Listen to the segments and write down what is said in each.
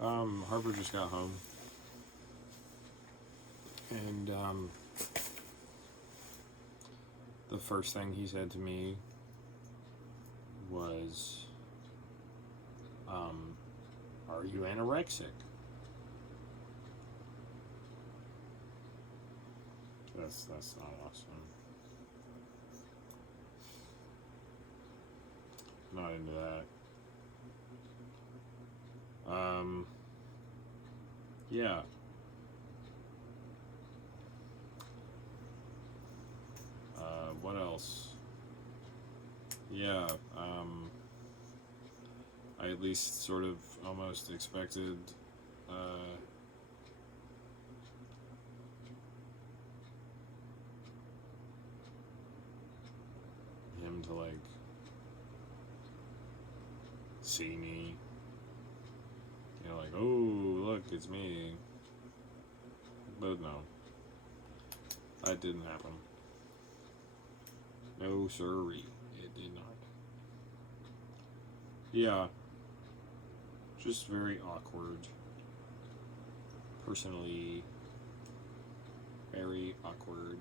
Harper just got home, and the first thing he said to me was, "Are you anorexic?" That's not awesome. Not into that. Yeah. What else? Yeah. I at least sort of almost expected him to like see me, like, oh, look, it's me. But no, that didn't happen. No, sirree, it did not. Yeah, just very awkward. Personally, very awkward.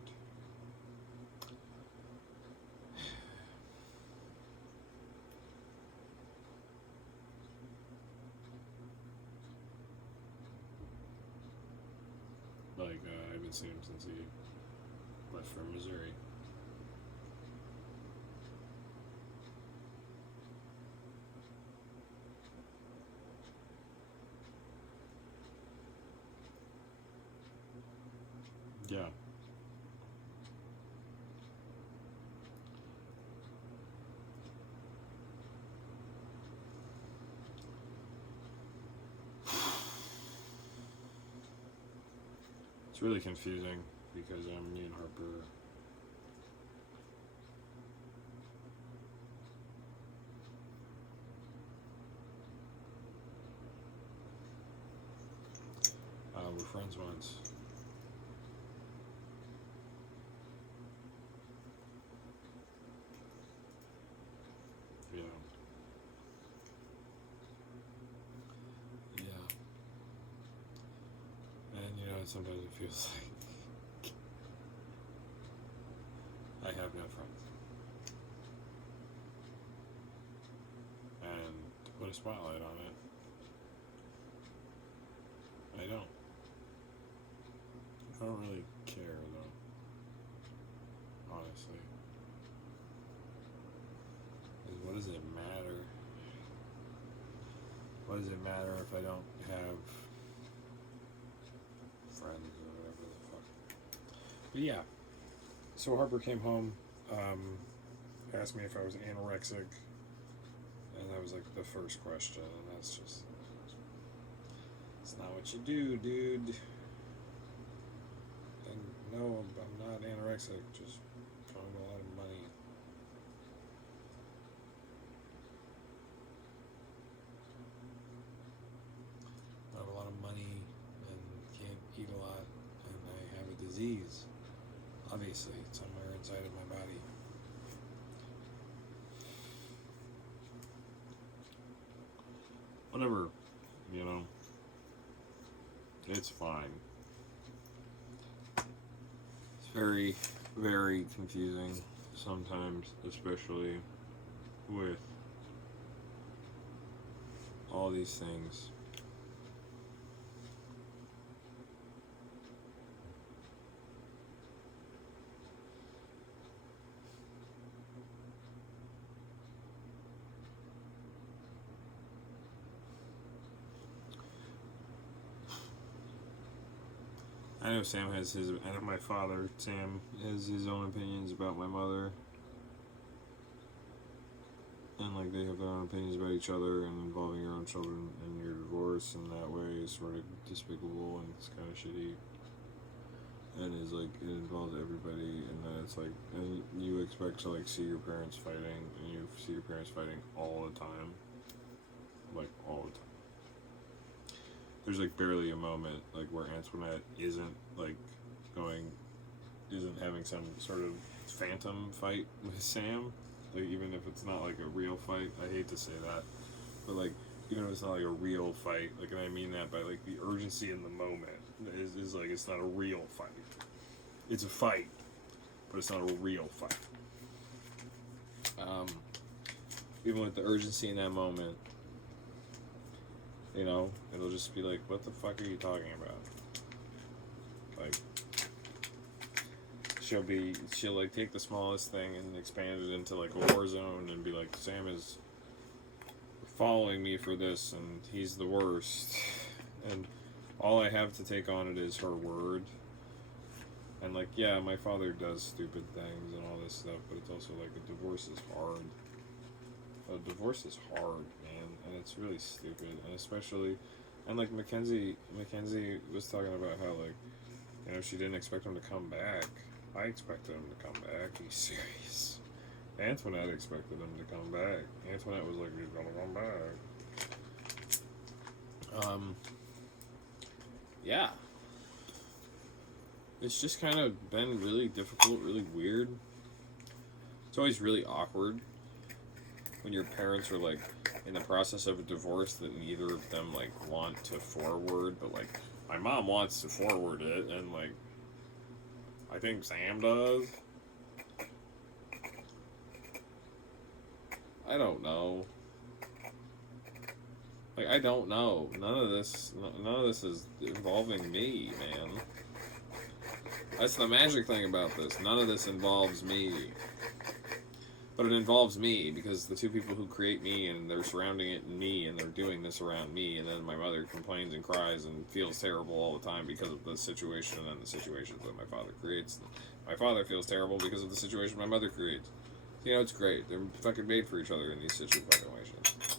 Like, I haven't seen him since he left for Missouri. Yeah. It's really confusing because me and Harper. Were friends once. Yeah. Yeah. And sometimes it feels like I have no friends. And to put a spotlight on it, I don't. I don't really care though, honestly. Because what does it matter? What does it matter if I don't have friends or whatever the fuck? But yeah, so Harper came home, asked me if I was anorexic, and that was like the first question, and that's just, it's not what you do, dude. And no, I'm not anorexic, just throwing a lot of money. I have a lot of money and can't eat a lot, and I have a disease. Obviously, it's somewhere inside of my body. Whatever, you know, it's fine. It's very, very confusing sometimes, especially with all these things. I know Sam has his. I know my father, Sam, has his own opinions about my mother, and like they have their own opinions about each other, and involving your own children in your divorce in that way is sort of despicable and it's kind of shitty. And is like it involves everybody, and then it's like, and you expect to like see your parents fighting, and you see your parents fighting all the time, like all the time. There's like barely a moment like where Antoinette going, isn't having some sort of phantom fight with Sam. Like even if it's not like a real fight, I hate to say that, but like it's not like a real fight. Like, and I mean that by like the urgency in the moment is like it's not a real fight. It's a fight, but it's not a real fight. Even with the urgency in that moment, it'll just be like, what the fuck are you talking about? Like, she'll like take the smallest thing and expand it into like a war zone and be like, Sam is following me for this and he's the worst. And all I have to take on it is her word. And like, yeah, my father does stupid things and all this stuff, but it's also like a divorce is hard. A divorce is hard, man, and it's really stupid. And especially, and like Mackenzie was talking about how like, she didn't expect him to come back. I expected him to come back. Are you serious? Antoinette expected him to come back. Antoinette was like, he's gonna come back. Yeah. It's just kind of been really difficult, really weird. It's always really awkward when your parents are like in the process of a divorce that neither of them like want to forward, but like my mom wants to forward it, and like I think Sam does. I don't know. Like, I don't know. None of this is involving me, man. That's the magic thing about this. None of this involves me. But it involves me because the two people who create me and they're surrounding it in me and they're doing this around me, and then my mother complains and cries and feels terrible all the time because of the situation and the situations that my father creates. My father feels terrible because of the situation my mother creates. It's great. They're fucking made for each other in these situations.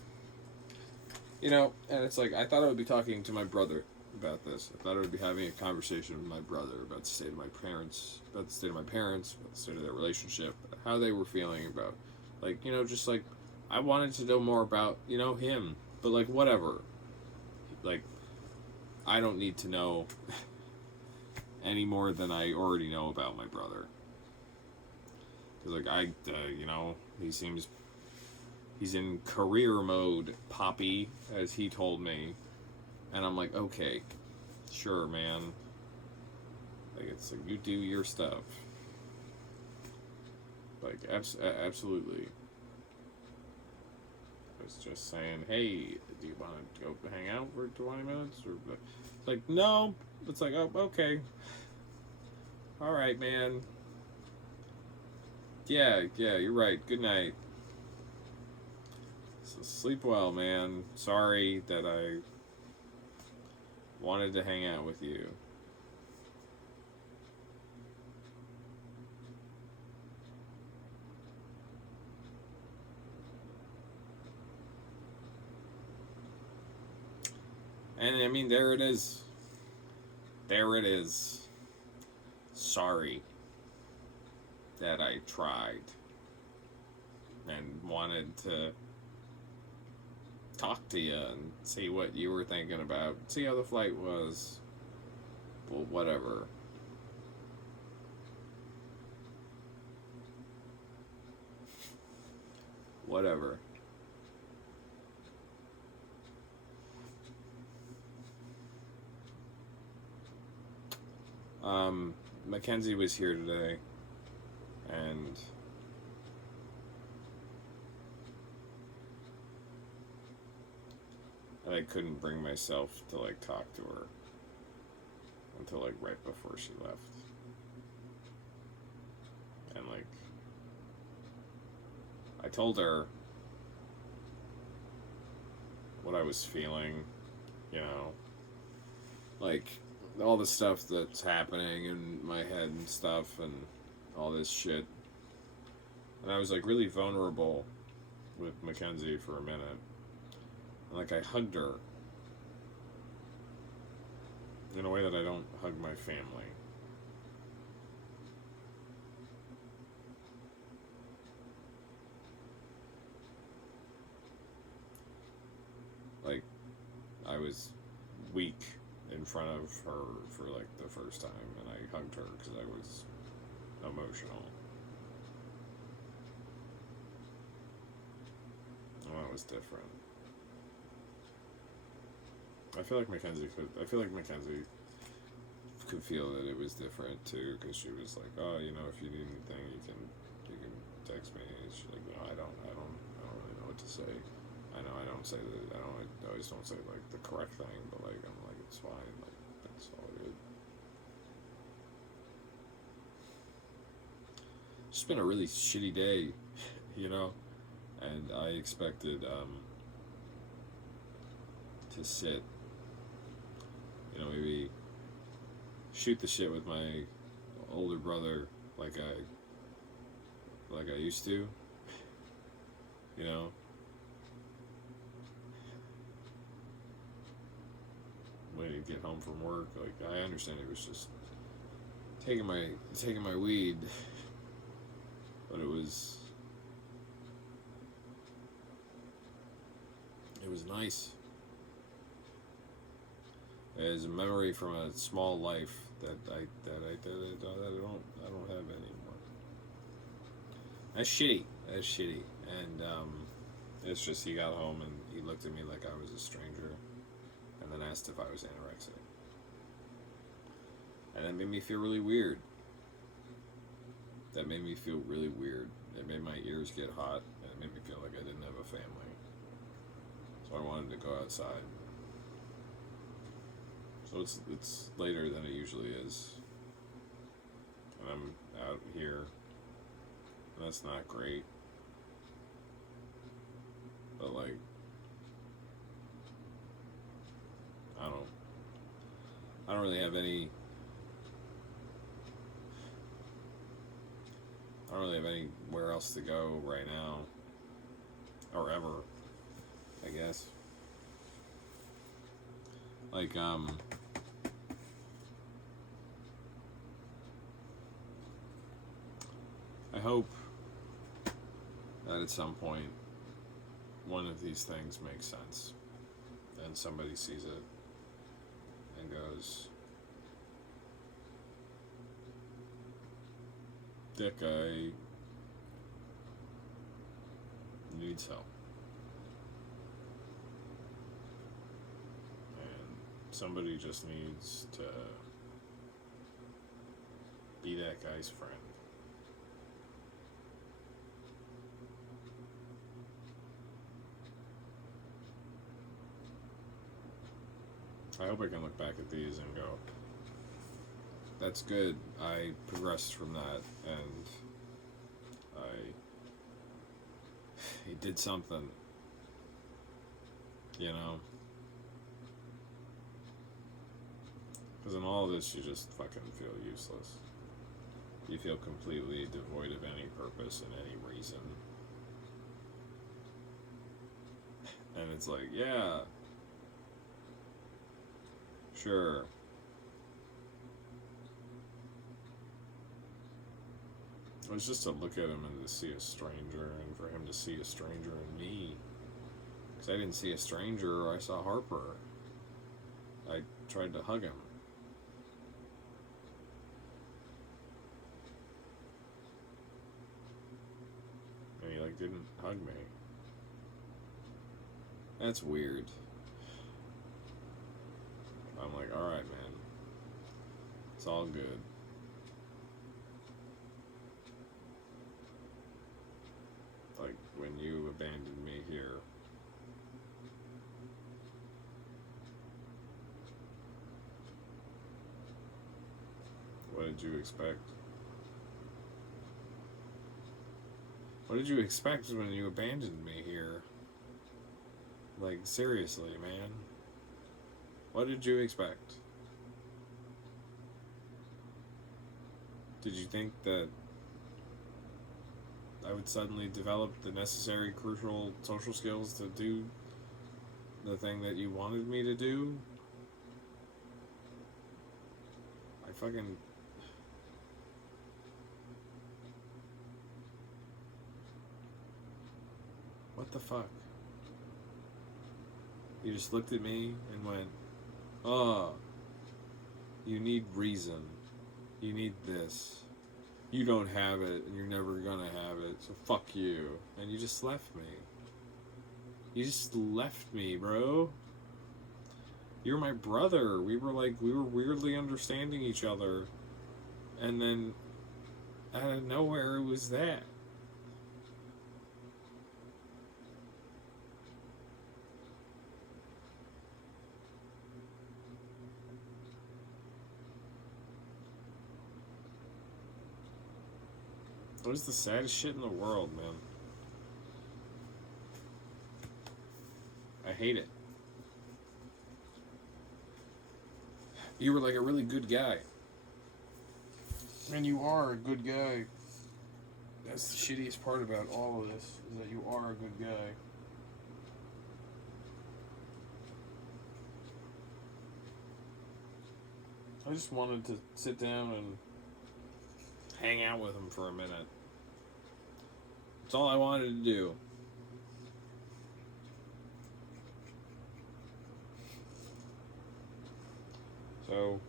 And it's like, I thought I would be talking to my brother about this. I thought I would be having a conversation with my brother about the state of my parents, about the state of their relationship, how they were feeling about, like, just like, I wanted to know more about, him. But, like, whatever. Like, I don't need to know any more than I already know about my brother. Because, like, he's in career mode, Poppy, as he told me. And I'm like, okay, sure, man. Like, it's like, you do your stuff. Like, absolutely. I was just saying, hey, do you want to go hang out for 20 minutes? Or, like, no. It's like, oh, okay. All right, man. Yeah, you're right. Good night. So sleep well, man. Sorry that I wanted to hang out with you. And I mean, there it is. There it is. Sorry that I tried and wanted to talk to you and see what you were thinking about. See how the flight was. Well, whatever. Whatever. Mackenzie was here today, and I couldn't bring myself to like talk to her until like right before she left. And like I told her what I was feeling, like all the stuff that's happening in my head and stuff and all this shit. And I was like really vulnerable with Mackenzie for a minute. And like I hugged her in a way that I don't hug my family. Like I was weak in front of her for like the first time, and I hugged her because I was emotional. And that was different. I feel like Mackenzie could. I feel like Mackenzie could feel that it was different too, because she was like, "Oh, you know, if you need anything, you can text me." And she's like, "No, I don't really know what to say. I know I don't say that. I always don't say like the correct thing, but like I'm like it's fine. Like that's all good." It's been a really shitty day, you know, and I expected to sit, you know, maybe shoot the shit with my older brother like I used to, you know. When he'd get home from work, like I understand he was just taking my weed, but it was nice. As a memory from a small life that I don't have anymore. That's shitty. That's shitty. And it's just he got home and he looked at me like I was a stranger, and then asked if I was anorexic, and that made me feel really weird. That made me feel really weird. It made my ears get hot, and it made me feel like I didn't have a family. So I wanted to go outside. So it's later than it usually is, and I'm out here, and that's not great. But like, I don't really have any. I don't really have anywhere else to go right now, or ever, I guess. Like I hope that at some point one of these things makes sense and somebody sees it and goes, that guy needs help. And somebody just needs to be that guy's friend. I hope I can look back at these and go, that's good. I progressed from that, and he did something, you know? Because in all of this, you just fucking feel useless. You feel completely devoid of any purpose and any reason. And it's like, yeah, sure. It was just to look at him and to see a stranger, and for him to see a stranger in me. Because I didn't see a stranger, I saw Harper. I tried to hug him. And he, like, didn't hug me. That's weird. I'm like, alright, man. It's all good. Like, when you abandoned me here. What did you expect? What did you expect when you abandoned me here? Like, seriously, man. What did you expect? Did you think that I would suddenly develop the necessary, crucial social skills to do the thing that you wanted me to do? I fucking... What the fuck? You just looked at me and went, oh, you need reason. You need this. You don't have it, and you're never gonna have it, so fuck you. And you just left me. You just left me, bro. You're my brother. We were weirdly understanding each other. And then out of nowhere it was that. What is the saddest shit in the world, man? I hate it. You were like a really good guy. And you are a good guy. That's the shittiest part about all of this, is that you are a good guy. I just wanted to sit down and hang out with him for a minute. That's all I wanted to do. So,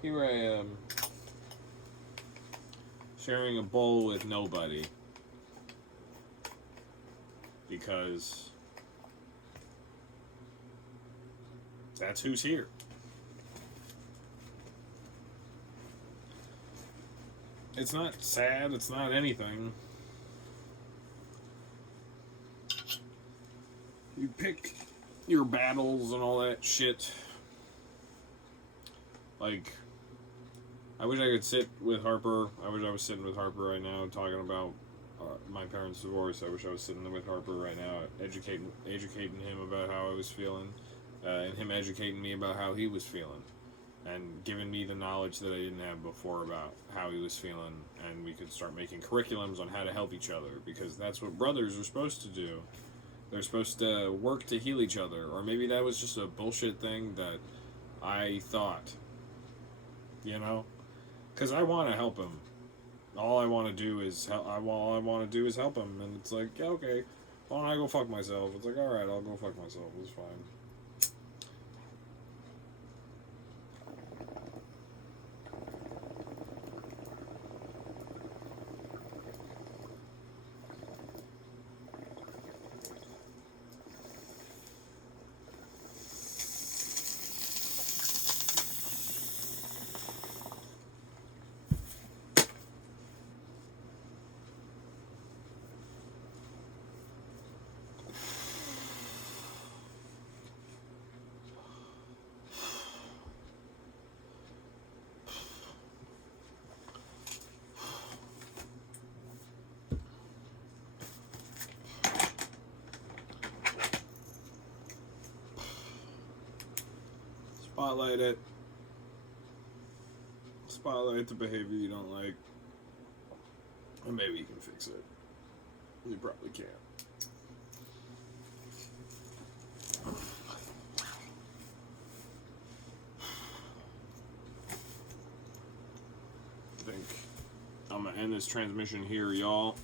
here I am, sharing a bowl with nobody. Because that's who's here. It's not sad, it's not anything. You pick your battles and all that shit. Like, I wish I could sit with Harper. I wish I was sitting with Harper right now talking about my parents' divorce. I wish I was sitting with Harper right now, educating him about how I was feeling, and him educating me about how he was feeling, and giving me the knowledge that I didn't have before about how he was feeling, and we could start making curriculums on how to help each other, because that's what brothers are supposed to do. They're supposed to work to heal each other, or maybe that was just a bullshit thing that I thought. You know, because I want to help him. All I want to do is help him, and it's like, yeah, okay, why don't I go fuck myself? It's like, all right, I'll go fuck myself. It's fine. Spotlight it. Spotlight the behavior you don't like. And maybe you can fix it. You probably can't. I think I'm gonna end this transmission here, y'all.